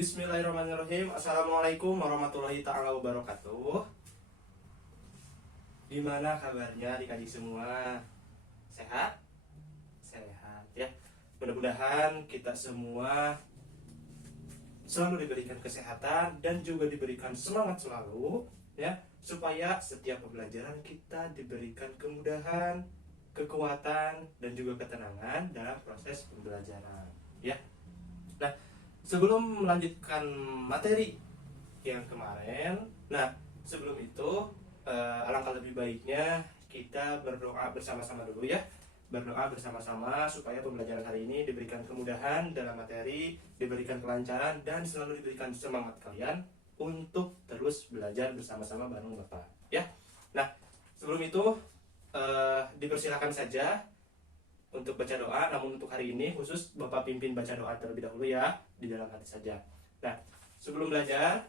Bismillahirrahmanirrahim. Assalamualaikum warahmatullahi ta'ala wabarakatuh. Gimana kabarnya adik-adik semua? Sehat? Sehat ya. Mudah-mudahan kita semua selalu diberikan kesehatan dan juga diberikan semangat selalu ya, supaya setiap pembelajaran kita diberikan kemudahan, kekuatan dan juga ketenangan dalam proses pembelajaran ya. Nah, sebelum melanjutkan materi yang kemarin, sebelum itu alangkah lebih baiknya kita berdoa bersama-sama dulu ya. Berdoa bersama-sama supaya pembelajaran hari ini diberikan kemudahan dalam materi, diberikan kelancaran dan selalu diberikan semangat kalian untuk terus belajar bersama-sama bareng Bapak ya. Nah, sebelum itu dipersilakan saja untuk baca doa, namun untuk hari ini khusus Bapak pimpin baca doa terlebih dahulu ya, di dalam hati saja. Nah, sebelum belajar,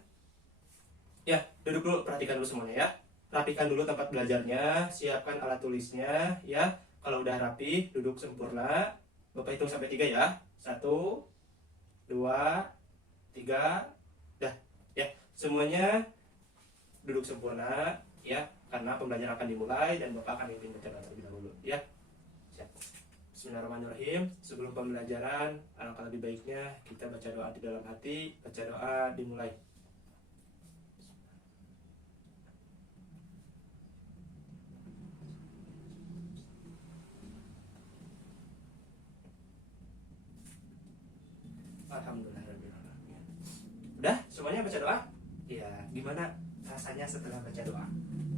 ya duduk dulu, perhatikan dulu semuanya ya. Rapikan dulu tempat belajarnya, siapkan alat tulisnya ya. Kalau udah rapi, duduk sempurna. Bapak hitung sampai 3 ya. 1, 2, 3, dah ya. Semuanya duduk sempurna ya, karena pembelajaran akan dimulai dan Bapak akan pimpin baca doa terlebih dahulu ya. Siap. Bismillahirrahmanirrahim. Sebelum pembelajaran, alangkah lebih baiknya kita baca doa di dalam hati. Baca doa dimulai. Alhamdulillahirrahmanirrahim. Udah semuanya baca doa? Ya, gimana rasanya setelah baca doa?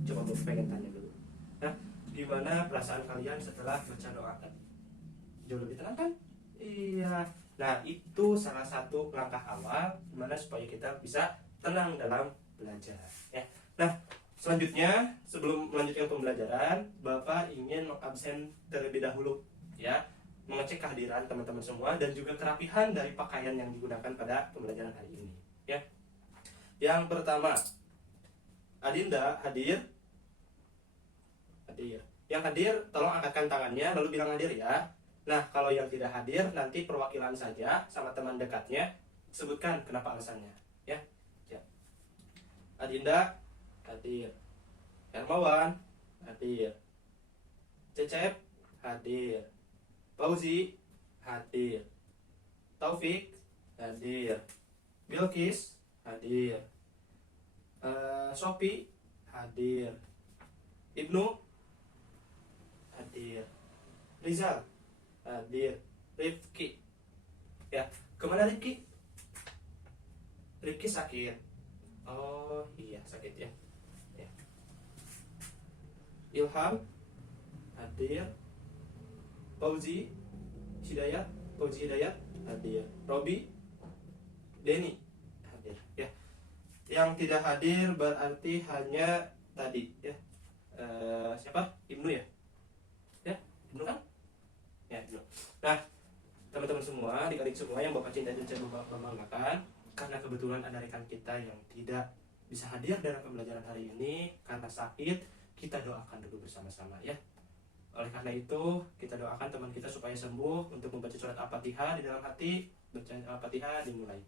Coba gue pengen tanya dulu. Nah, gimana perasaan kalian setelah baca doa tadi? Jauh lebih tenang kan? Iya. Nah, itu salah satu langkah awal gimana supaya kita bisa tenang dalam belajar ya. Nah, selanjutnya sebelum melanjutkan pembelajaran, Bapak ingin mengabsen terlebih dahulu ya, mengecek kehadiran teman-teman semua dan juga kerapihan dari pakaian yang digunakan pada pembelajaran hari ini ya. Yang pertama, Adinda hadir? Hadir. Yang hadir tolong angkatkan tangannya lalu bilang hadir ya. Nah, kalau yang tidak hadir nanti perwakilan saja sama teman dekatnya, sebutkan kenapa alasannya ya. Ya. Adinda hadir. Hermawan hadir. Cecep hadir. Fauzi hadir. Taufik hadir. Bilkis hadir. Sopi hadir. Ibnu hadir. Rizal hadir. Rifki ya. Kemana Rifki? Rifki sakit. Oh iya, sakit ya. Ya. Ilham hadir. Fauzi Hidayat hadir. Robi Denny hadir ya. Yang tidak hadir berarti hanya tadi ya. Siapa? Ibnu ya? Ya, Ibnu kan? Ya, Ibnu. Nah, teman-teman semua, adik-adik semua yang Bapak cinta dan Bapak banggakan, karena kebetulan ada rekan kita yang tidak bisa hadir dalam pembelajaran hari ini karena sakit, kita doakan dulu bersama-sama ya. Oleh karena itu, kita doakan teman kita supaya sembuh untuk membaca surat Al-Fatihah di dalam hati. Baca Al-Fatihah dimulai.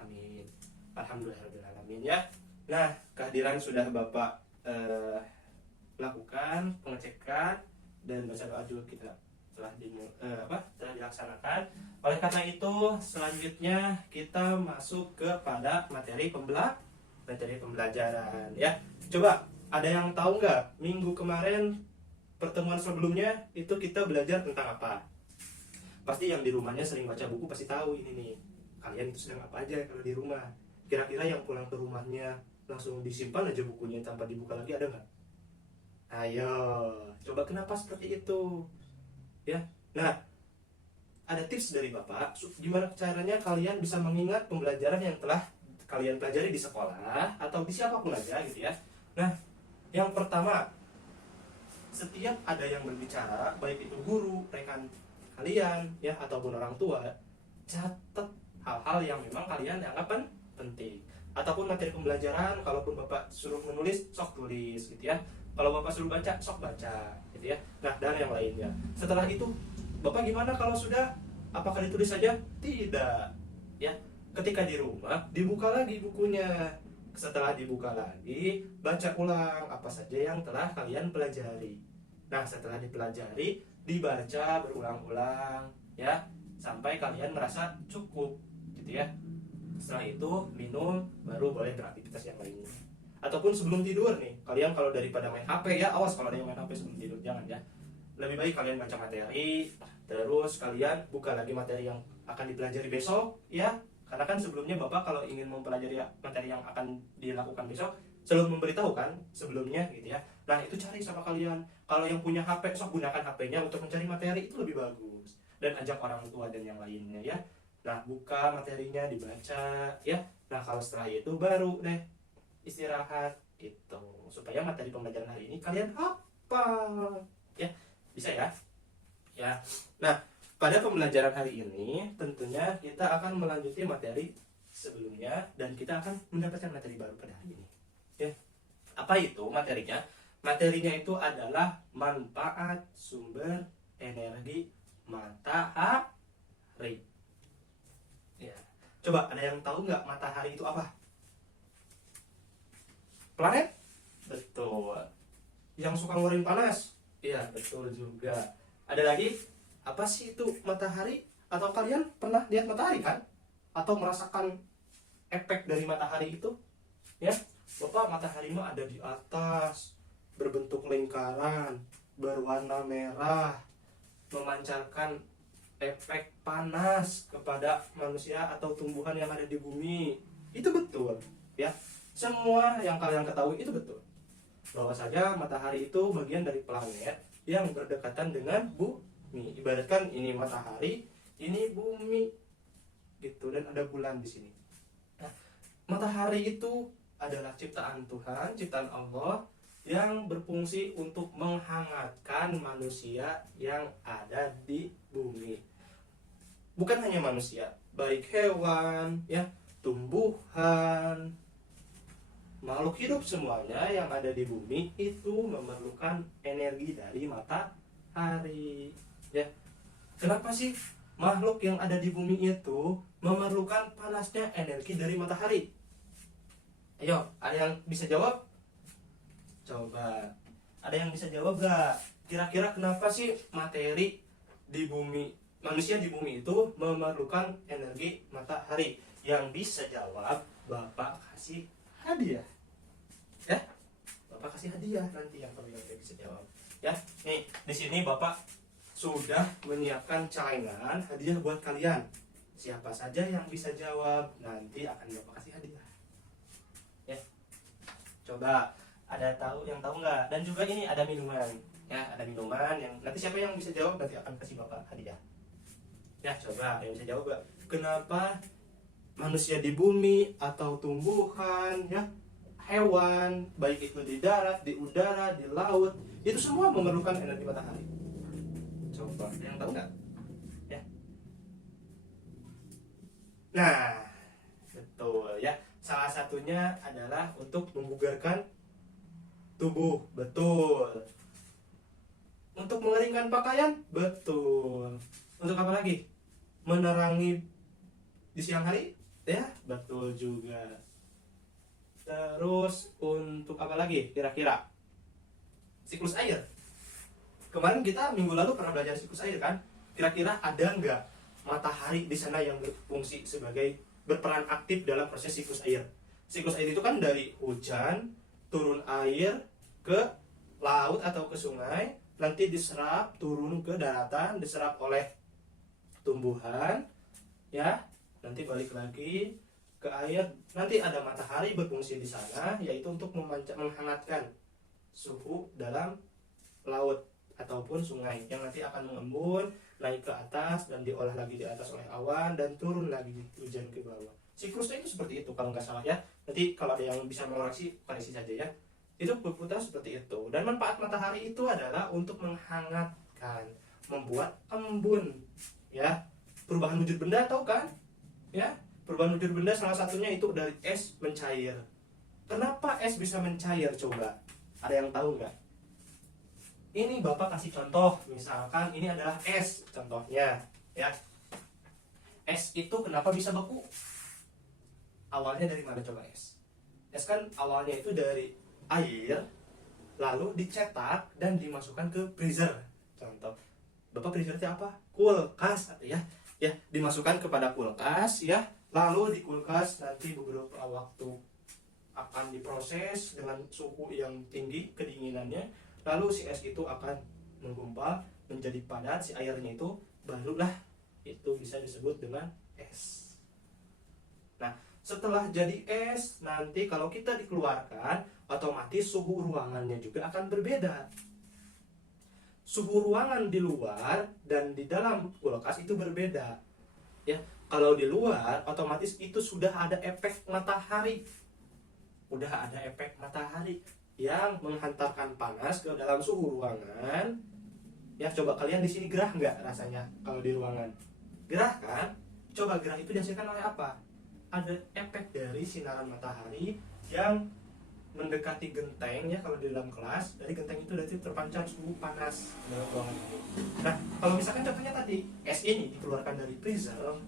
Amin. Alhamdulillahirrahmanirrahim ya. Nah, kehadiran sudah Bapak lakukan, pengecekan dan baca doa juga kita telah dilaksanakan. Oleh karena itu, selanjutnya kita masuk kepada materi pembelajaran ya. Coba ada yang tahu nggak minggu kemarin pertemuan sebelumnya itu kita belajar tentang apa? Pasti yang di rumahnya sering baca buku pasti tahu ini nih. Kalian itu sedang apa aja kalau di rumah? Kira-kira yang pulang ke rumahnya langsung disimpan aja bukunya tanpa dibuka lagi ada nggak? Ayo, coba kenapa seperti itu? Ya, nah ada tips dari Bapak gimana caranya kalian bisa mengingat pembelajaran yang telah kalian pelajari di sekolah atau di siapapun aja gitu ya. Nah, yang pertama, setiap ada yang berbicara, baik itu guru, rekan kalian ya ataupun orang tua, catat hal-hal yang memang kalian anggap penting. Ataupun materi pembelajaran, kalaupun Bapak suruh menulis, sok tulis gitu ya. Kalau Bapak suruh baca, sok baca, gitu ya. Nah, dan yang lainnya. Setelah itu, Bapak gimana kalau sudah? Apakah ditulis saja? Tidak. Ya, ketika di rumah dibuka lagi bukunya. Setelah dibuka lagi, baca ulang apa saja yang telah kalian pelajari. Nah, setelah dipelajari, dibaca berulang-ulang, ya, sampai kalian merasa cukup, gitu ya. Setelah itu minum, baru boleh beraktivitas yang lainnya. Ataupun sebelum tidur nih, kalian kalau daripada main HP ya, awas kalau ada yang main HP sebelum tidur, jangan ya. Lebih baik kalian baca materi, terus kalian buka lagi materi yang akan dipelajari besok, ya. Karena kan sebelumnya Bapak kalau ingin mempelajari materi yang akan dilakukan besok, selalu memberitahu kan sebelumnya, gitu ya. Nah, itu cari sama kalian. Kalau yang punya HP, sok gunakan HP-nya untuk mencari materi, itu lebih bagus. Dan ajak orang tua dan yang lainnya, ya. Nah, buka materinya, dibaca, ya. Nah, kalau setelah itu baru deh istirahat, gitu. Supaya materi pembelajaran hari ini kalian hafal, ya. Bisa ya? Ya. Nah, pada pembelajaran hari ini tentunya kita akan melanjuti materi sebelumnya dan kita akan mendapatkan materi baru pada hari ini. Ya. Apa itu materinya? Materinya itu adalah manfaat sumber energi matahari. Ya. Coba ada yang tahu nggak matahari itu apa? Planet? Betul. Yang suka ngeluarin panas? Iya, betul juga. Ada lagi? Apa sih itu matahari? Atau kalian pernah lihat matahari kan? Atau merasakan efek dari matahari itu? Ya, Bapak, matahari mah ada di atas, berbentuk lingkaran, berwarna merah, memancarkan efek panas kepada manusia atau tumbuhan yang ada di bumi. Itu betul, ya. Semua yang kalian ketahui itu betul. Bahwa saja matahari itu bagian dari planet yang berdekatan dengan bumi. Ibaratkan ini matahari, ini bumi, gitu, dan ada bulan di sini. Nah, matahari itu adalah ciptaan Tuhan, ciptaan Allah yang berfungsi untuk menghangatkan manusia yang ada di bumi. Bukan hanya manusia, baik hewan, ya, tumbuhan, makhluk hidup semuanya yang ada di bumi itu memerlukan energi dari matahari. Ya, kenapa sih makhluk yang ada di bumi itu memerlukan panasnya energi dari matahari? Ayo, ada yang bisa jawab? Coba, ada yang bisa jawab gak? Kira-kira kenapa sih materi di bumi, manusia di bumi itu memerlukan energi matahari? Yang bisa jawab, Bapak kasih hadiah. Ya, Bapak kasih hadiah nanti yang bisa jawab. Ya, nih di sini Bapak sudah menyiapkan celengan hadiah buat kalian. Siapa saja yang bisa jawab nanti akan Bapak kasih hadiah. Ya, coba ada yang tahu nggak? Dan juga ini ada minuman. Ya, ada minuman yang nanti siapa yang bisa jawab nanti akan kasih Bapak hadiah. Ya, coba yang bisa jawab gak? Kenapa manusia di bumi atau tumbuhan, ya, hewan, baik itu di darat, di udara, di laut, itu semua memerlukan energi matahari. Coba, ada yang tahu nggak? Ya. Nah, betul ya. Salah satunya adalah untuk membugarkan tubuh, betul. Untuk mengeringkan pakaian, betul. Untuk apa lagi? Menerangi di siang hari, ya, betul juga. Terus untuk apa lagi kira-kira? Siklus air. Kemarin kita minggu lalu pernah belajar siklus air kan? Kira-kira ada nggak matahari di sana yang berfungsi sebagai berperan aktif dalam proses siklus air? Siklus air itu kan dari hujan, turun air ke laut atau ke sungai, nanti diserap, turun ke daratan, diserap oleh tumbuhan, ya, nanti balik lagi ke air. Nanti ada matahari berfungsi di sana, yaitu untuk menghangatkan suhu dalam laut ataupun sungai yang nanti akan mengembun naik ke atas dan diolah lagi di atas oleh awan dan turun lagi hujan ke bawah. Siklusnya itu seperti itu kalau nggak salah ya. Nanti kalau ada yang bisa mengoreksi, koreksi saja ya. Itu berputar seperti itu. Dan manfaat matahari itu adalah untuk menghangatkan, membuat embun, ya. Perubahan wujud benda tahu kan? Ya, perubahan wujud benda salah satunya itu dari es mencair. Kenapa es bisa mencair coba? Ada yang tahu nggak? Ini Bapak kasih contoh, misalkan ini adalah es contohnya, ya. Es itu kenapa bisa beku? Awalnya dari mana coba es? Es kan awalnya itu dari air, lalu dicetak dan dimasukkan ke freezer. Contoh, Bapak freezer itu apa? Kulkas, ya. Ya, dimasukkan kepada kulkas, ya. Lalu di kulkas nanti beberapa waktu akan diproses dengan suhu yang tinggi kedinginannya, lalu si es itu akan menggumpal menjadi padat, si airnya itu barulah itu bisa disebut dengan es. Nah, setelah jadi es, nanti kalau kita dikeluarkan, otomatis suhu ruangannya juga akan berbeda. Suhu ruangan di luar dan di dalam kulkas itu berbeda. Ya, kalau di luar otomatis itu sudah ada efek matahari. Udah ada efek matahari yang menghantarkan panas ke dalam suhu ruangan. Ya, coba kalian di sini gerah nggak rasanya kalau di ruangan? Gerah kan? Coba gerah itu dihasilkan oleh apa? Ada efek dari sinaran matahari yang mendekati genteng, ya. Kalau di dalam kelas, dari genteng itu berarti terpancar suhu panas dalam ruangan ini. Nah, kalau misalkan contohnya tadi es ini dikeluarkan dari freezer,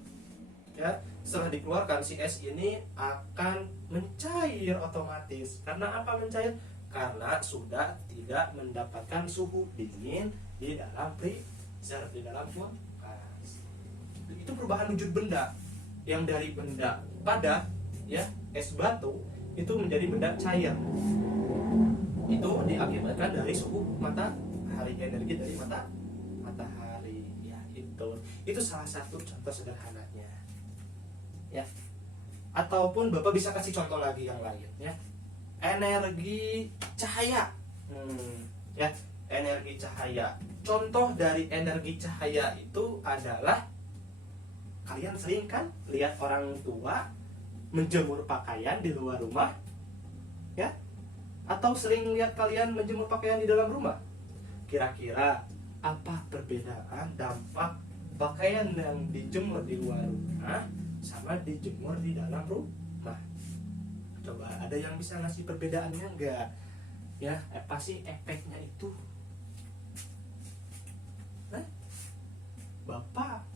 ya, setelah dikeluarkan si es ini akan mencair otomatis. Karena apa mencair? Karena sudah tidak mendapatkan suhu dingin di dalam freezer, di dalam kulkas. Itu perubahan wujud benda yang dari benda padat, ya, es batu itu menjadi benda cair. Itu diakibatkan dari suhu matahari, energi dari matahari, ya. Itu salah satu contoh sederhananya, ya. Ataupun Bapak bisa kasih contoh lagi yang lain, ya. Energi cahaya, ya, energi cahaya. Contoh dari energi cahaya itu adalah, kalian sering kan lihat orang tua menjemur pakaian di luar rumah, ya? Atau sering lihat kalian menjemur pakaian di dalam rumah? Kira-kira apa perbedaan dampak pakaian yang dijemur di luar rumah sama dijemur di dalam rumah? Coba ada yang bisa ngasih perbedaannya enggak? Ya, apa sih efeknya itu? Nah, Bapak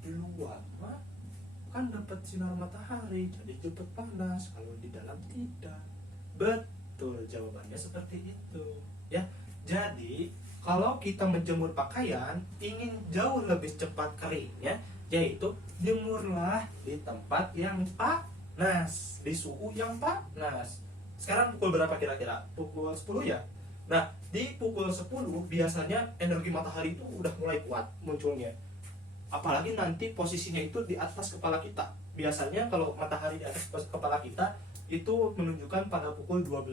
di luar mah kan dapat sinar matahari, jadi cepat panas. Kalau di dalam tidak. Betul, jawabannya seperti itu, ya. Jadi kalau kita menjemur pakaian ingin jauh lebih cepat keringnya, yaitu jemurlah di tempat yang panas, di suhu yang panas. Sekarang pukul berapa kira-kira? Pukul 10, ya. Nah, di pukul 10 biasanya energi matahari itu udah mulai kuat munculnya. Apalagi nanti posisinya itu di atas kepala kita. Biasanya kalau matahari di atas kepala kita itu menunjukkan pada pukul 12.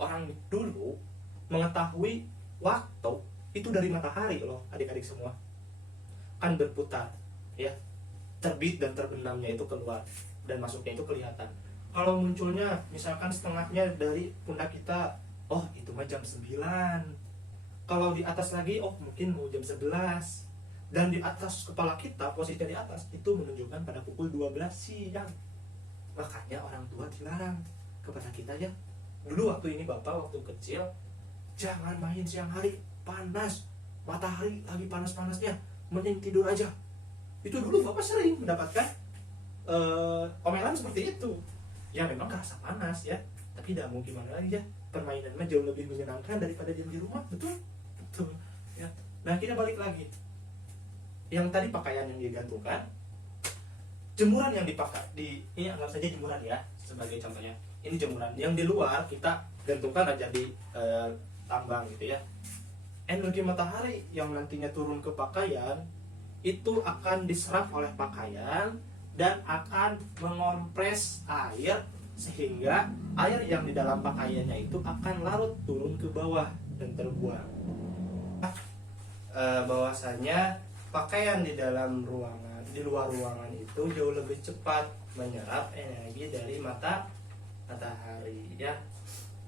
Orang dulu mengetahui waktu itu dari matahari loh, adik-adik semua. Kan berputar, ya. Terbit dan terbenamnya itu keluar dan masuknya itu kelihatan. Kalau munculnya misalkan setengahnya dari pundak kita, oh itu mah jam 9. Kalau di atas lagi, oh mungkin mau jam 11. Dan di atas kepala kita, posisinya di atas, itu menunjukkan pada pukul 12 siang. Makanya orang tua dilarang kepada kita, ya. Dulu waktu ini Bapak waktu kecil, jangan main siang hari, panas, matahari lagi panas-panasnya, mending tidur aja. Itu dulu Bapak sering mendapatkan omelan seperti itu. Ya memang kerasa panas, ya, tapi tidak mau gimana lagi, ya. Permainan mah jauh lebih menyenangkan daripada diam di rumah, betul? Betul, ya. Nah, kita balik lagi. Yang tadi pakaian yang digantungkan, jemuran yang dipakai ini anggap saja jemuran, ya, sebagai contohnya. Ini jemuran yang di luar kita gantungkan aja di tambang gitu, ya. Energi matahari yang nantinya turun ke pakaian itu akan diserap oleh pakaian dan akan mengompres air, sehingga air yang di dalam pakaiannya itu akan larut turun ke bawah dan terbuang. Bahwasanya pakaian di dalam ruangan, di luar ruangan itu jauh lebih cepat menyerap energi dari matahari, ya.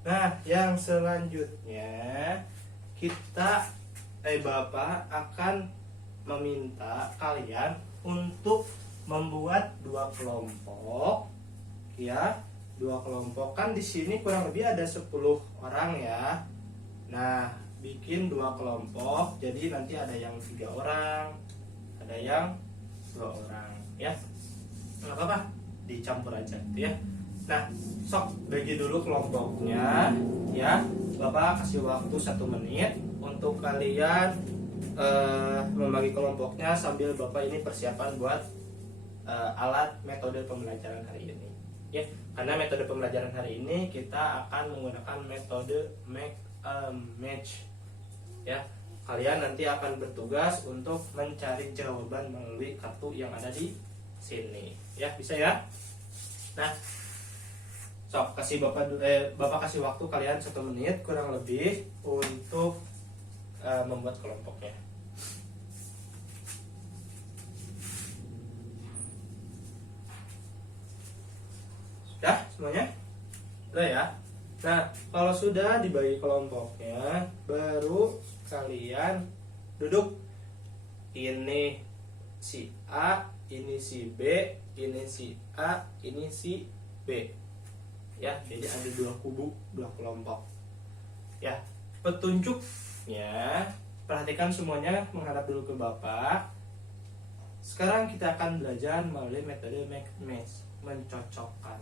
Nah, yang selanjutnya Bapak akan meminta kalian untuk membuat 2 kelompok, ya. 2 kelompok kan di sini kurang lebih ada 10 orang, ya. Nah, bikin 2 kelompok, jadi nanti ada yang 3 orang, ada yang 2 orang ya. Nggak apa-apa, dicampur aja gitu ya. Nah, sok bagi dulu kelompoknya ya. Bapak kasih waktu 1 menit untuk kalian membagi kelompoknya sambil Bapak ini persiapan buat alat metode pembelajaran hari ini ya. Karena metode pembelajaran hari ini kita akan menggunakan metode match ya. Kalian nanti akan bertugas untuk mencari jawaban melalui kartu yang ada di sini ya, bisa ya. Nah, sok kasih Bapak kasih waktu kalian 1 menit kurang lebih untuk membuat kelompoknya. Sudah semuanya? Sudah ya. Nah, kalau sudah dibagi kelompoknya, baru kalian duduk. Ini si A, ini si B, ini si A, ini si B. Ya, jadi ada 2 kubu, 2 kelompok. Ya, petunjuknya perhatikan semuanya, menghadap dulu ke Bapak. Sekarang kita akan belajar melalui metode match, mencocokkan.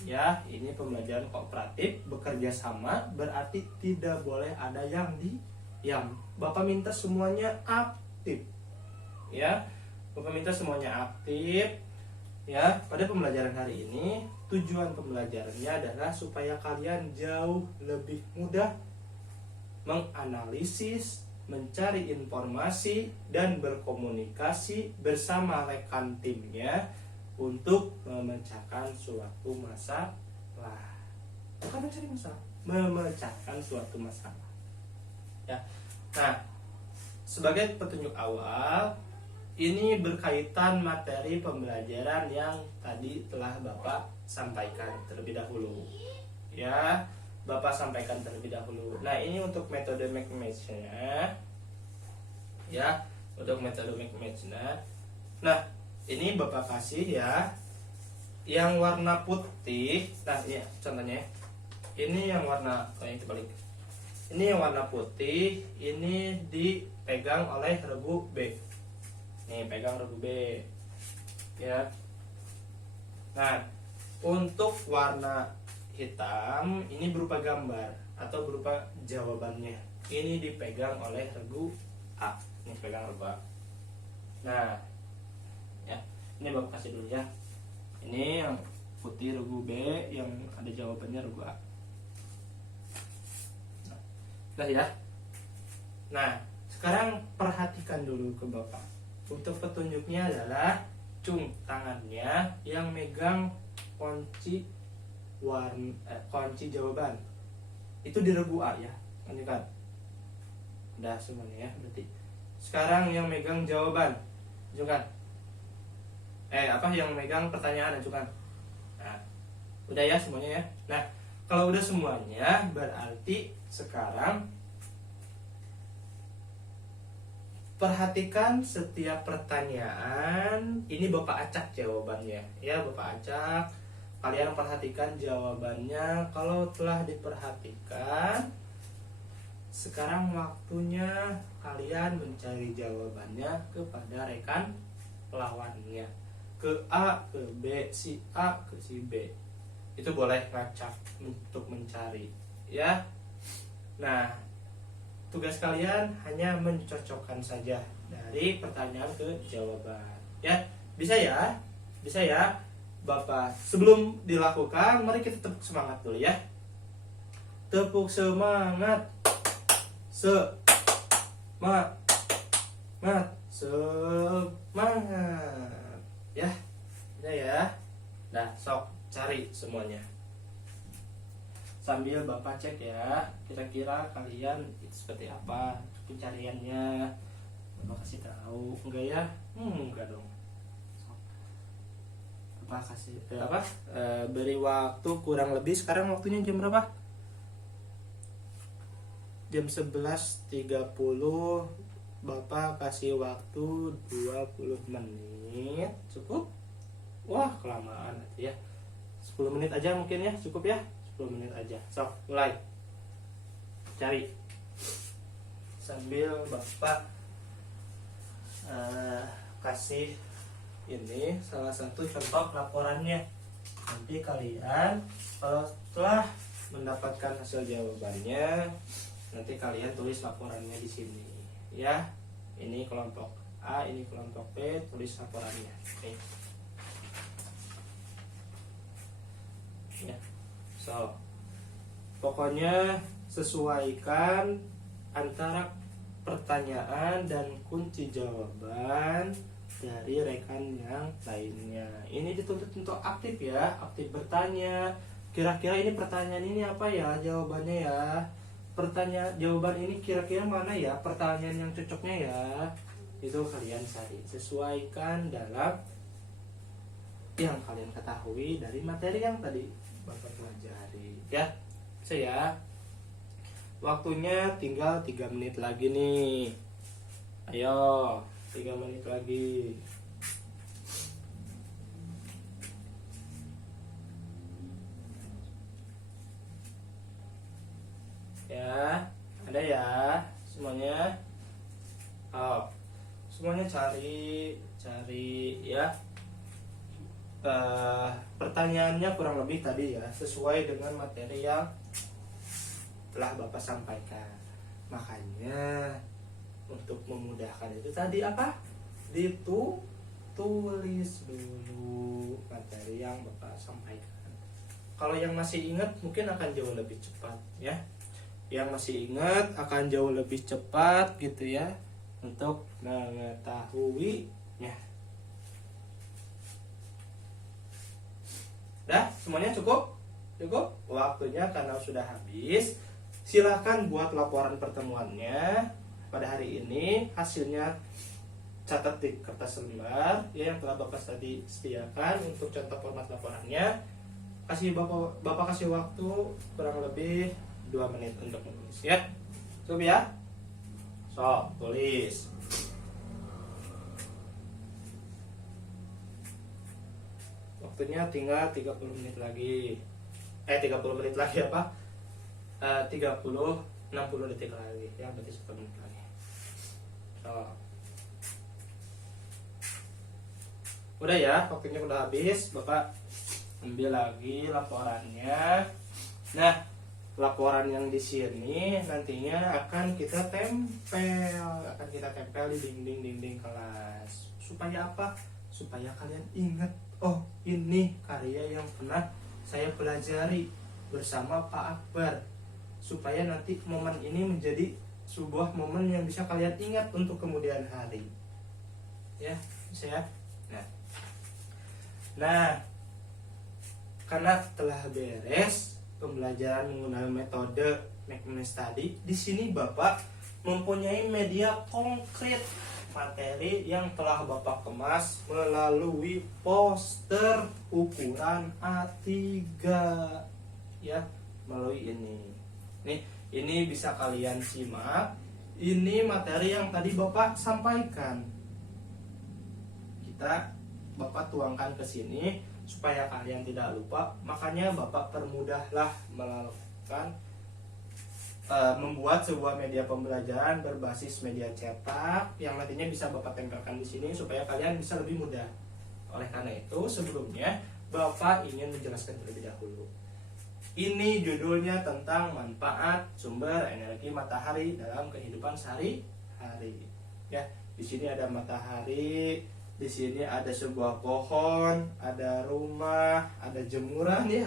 Ya, ini pembelajaran kooperatif, bekerja sama, berarti tidak boleh ada yang diam. Bapak minta semuanya aktif. Ya, Bapak minta semuanya aktif. Ya, pada pembelajaran hari ini tujuan pembelajarannya adalah supaya kalian jauh lebih mudah menganalisis, mencari informasi dan berkomunikasi bersama rekan timnya untuk memecahkan suatu masalah. Bukan mencari masalah, memecahkan suatu masalah. Ya. Nah, sebagai petunjuk awal, ini berkaitan materi pembelajaran yang tadi telah Bapak sampaikan terlebih dahulu. Ya, Bapak sampaikan terlebih dahulu. Nah, ini untuk metode match-nya. Ya, untuk metode match-nya. Nah, ini Bapak kasih ya, yang warna putih. Nah, ini contohnya. Ini yang warna, itu balik. Ini yang warna putih. Ini dipegang oleh regu B. Nih, pegang regu B. Ya. Nah, untuk warna hitam ini berupa gambar atau berupa jawabannya. Ini dipegang oleh regu A. Ini pegang regu A. Nah, ya, ini Bapak kasih dulu ya. Ini yang putih regu B, yang ada jawabannya regu A. Nah, ya. Nah, sekarang perhatikan dulu ke Bapak. Untuk petunjuknya adalah cung tangannya yang megang kunci kunci jawaban. Itu di regu A ya. Lanjutkan. Udah semuanya ya, berarti. Sekarang yang megang jawaban. Lanjutkan. Yang megang pertanyaan, ajukan. Nah, udah ya semuanya ya. Nah, kalau udah semuanya, berarti sekarang perhatikan setiap pertanyaan. Ini Bapak acak jawabannya. Ya, Bapak acak. Kalian perhatikan jawabannya. Kalau telah diperhatikan, sekarang waktunya kalian mencari jawabannya kepada rekan lawannya. Ke A, ke B, si A, ke si B. Itu boleh ngacak untuk mencari ya. Nah, tugas kalian hanya mencocokkan saja dari pertanyaan ke jawaban ya. Bisa ya? Bisa ya Bapak? Sebelum dilakukan, mari kita tepuk semangat dulu ya. Tepuk semangat. Semangat. Semangat. Ya, udah ya. Nah, sok cari semuanya. Sambil Bapak cek ya, kira-kira kalian seperti apa pencariannya. Bapak kasih tahu, enggak ya? Enggak dong. Bapak kasih beri waktu kurang lebih. Sekarang waktunya jam berapa? Jam 11.30. Bapak kasih waktu 20 menit. Cukup? Wah, kelamaan ya. 10 menit aja mungkin ya, cukup ya. 10 menit aja. Sok, mulai. Cari. sambil Bapak kasih ini salah satu contoh laporannya. Nanti kalian kalau telah mendapatkan hasil jawabannya, nanti kalian tulis laporannya di sini ya. Ini kelompok A, ini kelompok B, tulis laporannya. Oke. Ya. So, pokoknya sesuaikan antara pertanyaan dan kunci jawaban dari rekan yang lainnya. Ini dituntut untuk aktif ya, aktif bertanya. Kira-kira ini pertanyaan ini apa ya jawabannya ya? Pertanyaan jawaban ini kira-kira mana ya pertanyaan yang cocoknya ya? Itu kalian cari, sesuaikan dalam yang kalian ketahui dari materi yang tadi Bapak pelajari ya. Saya waktunya tinggal 3 menit lagi nih. Ayo 3 menit lagi. Ya, ada ya semuanya. Oh, semuanya cari ya. Pertanyaannya kurang lebih tadi ya, sesuai dengan materi yang telah Bapak sampaikan. Makanya untuk memudahkan itu tadi apa? Tulis dulu materi yang Bapak sampaikan. Kalau yang masih ingat mungkin akan jauh lebih cepat ya. Yang masih ingat akan jauh lebih cepat gitu ya untuk mengetahuinya. Dah, semuanya cukup? Cukup? Waktunya karena sudah habis. Silahkan buat laporan pertemuannya pada hari ini. Hasilnya catat di kertas lembar ya, yang telah Bapak tadi sediakan untuk contoh format laporannya. Bapak kasih waktu kurang lebih 2 menit untuk menulis ya. Cukup ya? So, tulis. Waktunya tinggal 30 menit lagi. 30 menit lagi apa? 60 detik lagi ya, berarti 1 menit lagi. So. Udah ya, waktunya udah habis. Bapak ambil lagi laporannya. Nah, laporan yang di sini nantinya akan kita tempel di dinding kelas. Supaya apa? Supaya kalian ingat, oh ini karya yang pernah saya pelajari bersama Pak Akbar. Supaya nanti momen ini menjadi sebuah momen yang bisa kalian ingat untuk kemudian hari. Ya, saya. Nah, karena telah beres pembelajaran menggunakan metode McManus tadi, di sini Bapak mempunyai media konkret materi yang telah Bapak kemas melalui poster ukuran A3 ya, melalui ini. Ini bisa kalian simak. Ini materi yang tadi Bapak sampaikan. Bapak tuangkan ke sini supaya kalian tidak lupa. Makanya Bapak permudahlah melakukan membuat sebuah media pembelajaran berbasis media cetak yang nantinya bisa Bapak tempelkan di sini supaya kalian bisa lebih mudah. Oleh karena itu, sebelumnya Bapak ingin menjelaskan terlebih dahulu. Ini judulnya tentang manfaat sumber energi matahari dalam kehidupan sehari-hari. Ya, di sini ada matahari, di sini ada sebuah pohon, ada rumah, ada jemuran ya,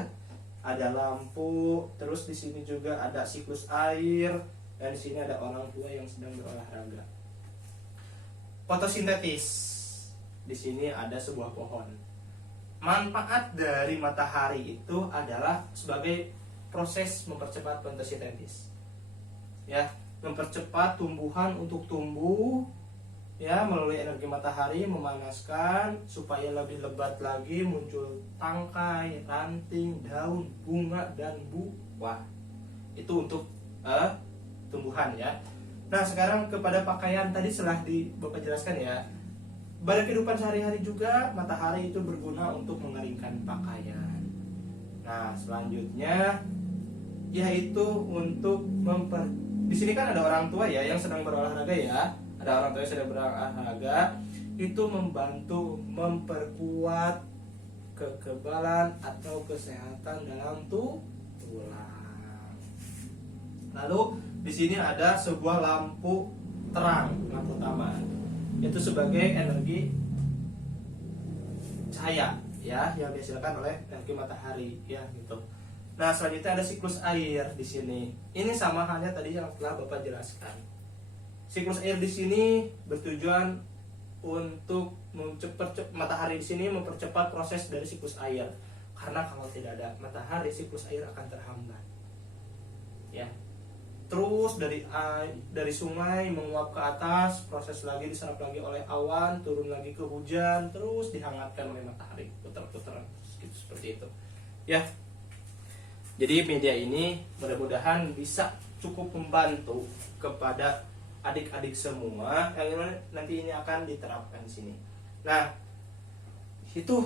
ada lampu, terus di sini juga ada siklus air, dan di sini ada orang tua yang sedang berolahraga. Fotosintesis. Di sini ada sebuah pohon. Manfaat dari matahari itu adalah sebagai proses mempercepat fotosintesis. Ya, mempercepat tumbuhan untuk tumbuh ya melalui energi matahari, memanaskan supaya lebih lebat lagi, muncul tangkai, ranting, daun, bunga dan buah. Itu untuk tumbuhan ya. Nah, sekarang kepada pakaian tadi setelah Bapak jelaskan ya. Pada kehidupan sehari-hari juga matahari itu berguna untuk mengeringkan pakaian. Nah, selanjutnya yaitu untuk di sini kan ada orang tua ya yang sedang berolahraga ya. Ada orang tua yang sedang berolahraga, itu membantu memperkuat kekebalan atau kesehatan dalam tulang. Lalu di sini ada sebuah lampu terang, lampu taman. Itu sebagai energi cahaya ya yang dihasilkan oleh energi matahari ya gitu. Nah, selanjutnya ada siklus air di sini. Ini sama halnya tadi yang telah Bapak jelaskan. Siklus air di sini bertujuan untuk matahari di sini mempercepat proses dari siklus air. Karena kalau tidak ada matahari, siklus air akan terhambat. Ya. Terus dari sungai menguap ke atas, proses lagi diserap lagi oleh awan, turun lagi ke hujan, terus dihangatkan oleh matahari, putar-putaran gitu, seperti itu. Ya. Jadi media ini mudah-mudahan bisa cukup membantu kepada adik-adik semua yang nanti ini akan diterapkan di sini. Nah, itu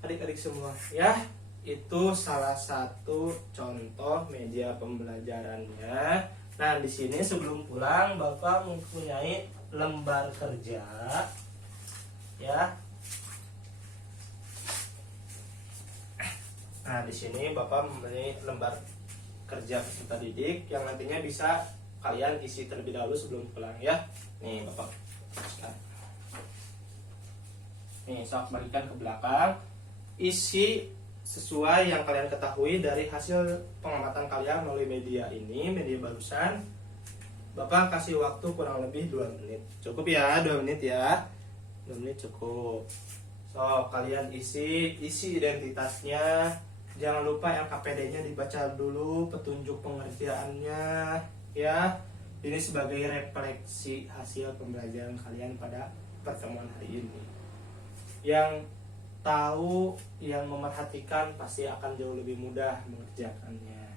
adik-adik semua ya, itu salah satu contoh media pembelajarannya. Nah, di sini sebelum pulang Bapak mempunyai lembar kerja ya. Nah, di sini Bapak mempunyai lembar kerja peserta didik yang nantinya bisa kalian isi terlebih dahulu sebelum pulang ya. Nih Bapak. Nih, saya bagikan ke belakang. Isi sesuai yang kalian ketahui dari hasil pengamatan kalian melalui media ini, media barusan. Bapak kasih waktu kurang lebih 2 menit. Cukup ya, 2 menit ya. 2 menit cukup. So, kalian isi identitasnya. Jangan lupa LKPD-nya dibaca dulu, petunjuk pengerjaannya ya. Ini sebagai refleksi hasil pembelajaran kalian pada pertemuan hari ini. Yang tahu, yang memerhatikan pasti akan jauh lebih mudah mengerjakannya.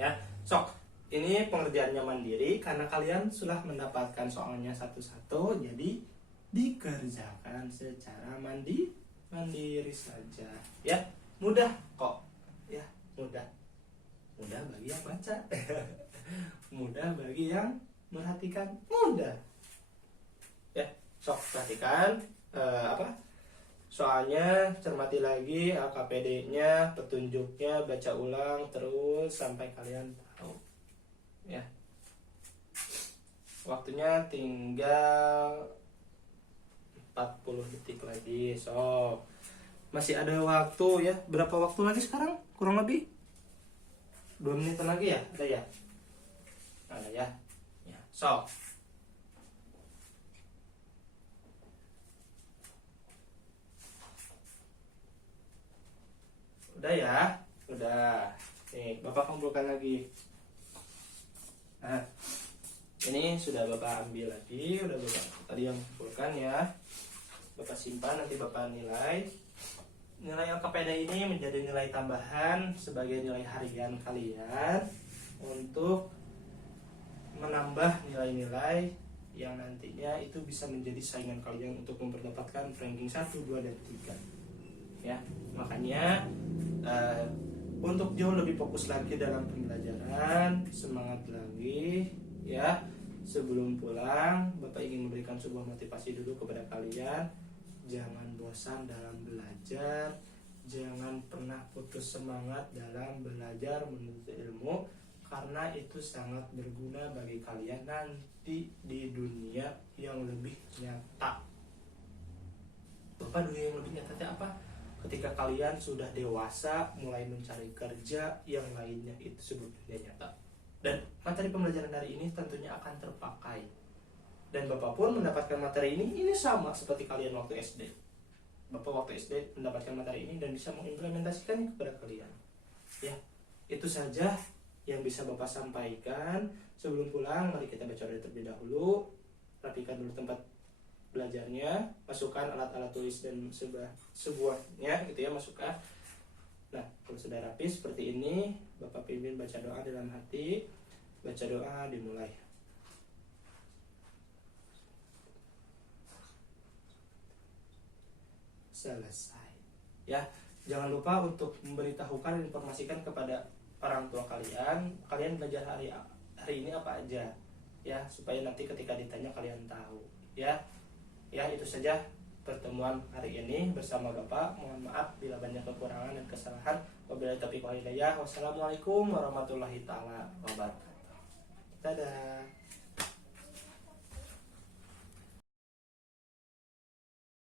Ya, sok. Ini pengerjaannya mandiri karena kalian sudah mendapatkan soalnya satu-satu, jadi dikerjakan secara mandiri saja. Ya. Mudah kok ya, mudah bagi yang baca mudah bagi yang merhatikan, mudah ya. Sok perhatikan soalnya, cermati lagi LKPD-nya, petunjuknya, baca ulang terus sampai kalian tahu ya. Waktunya tinggal 40 detik lagi. Sok masih ada waktu ya. Berapa waktu lagi sekarang? Kurang lebih 2 menit lagi ya? Ada ya? Ada ya? Ya. So, udah ya? Udah. Nih, Bapak kumpulkan lagi. Nah, ini sudah Bapak ambil lagi. Udah Bapak tadi yang kumpulkan ya. Bapak simpan, nanti Bapak nilai. Nilai LKPD ini menjadi nilai tambahan sebagai nilai harian kalian untuk menambah nilai-nilai yang nantinya itu bisa menjadi saingan kalian untuk mendapatkan ranking 1, 2, dan 3 ya. Makanya untuk jauh lebih fokus lagi dalam pembelajaran, semangat lagi ya. Sebelum pulang, Bapak ingin memberikan sebuah motivasi dulu kepada kalian. Jangan bosan dalam belajar, jangan pernah putus semangat dalam belajar menuntut ilmu, karena itu sangat berguna bagi kalian nanti di dunia yang lebih nyata. Bapak, dunia yang lebih nyata apa? Ketika kalian sudah dewasa, mulai mencari kerja, yang lainnya itu disebut dunia nyata. Dan materi pembelajaran hari ini tentunya akan terpakai. Dan Bapak pun mendapatkan materi ini sama seperti kalian waktu SD. Bapak waktu SD mendapatkan materi ini dan bisa mengimplementasikannya kepada kalian. Ya, itu saja yang bisa Bapak sampaikan. Sebelum pulang, mari kita baca terlebih dahulu. Rapikan dulu tempat belajarnya, masukkan alat-alat tulis dan sebuahnya gitu ya, masukkan. Nah, kalau sudah rapi seperti ini, Bapak pimpin baca doa dalam hati. Baca doa dimulai. Selesai ya. Jangan lupa untuk memberitahukan, informasikan kepada orang tua kalian belajar hari ini apa aja, ya, supaya nanti ketika ditanya kalian tahu, ya. Ya, itu saja pertemuan hari ini bersama Bapak. Mohon maaf bila banyak kekurangan dan kesalahan. Wabillahi taufiq wal hidayah. Wassalamualaikum warahmatullahi taala wabarakatuh. Dadah.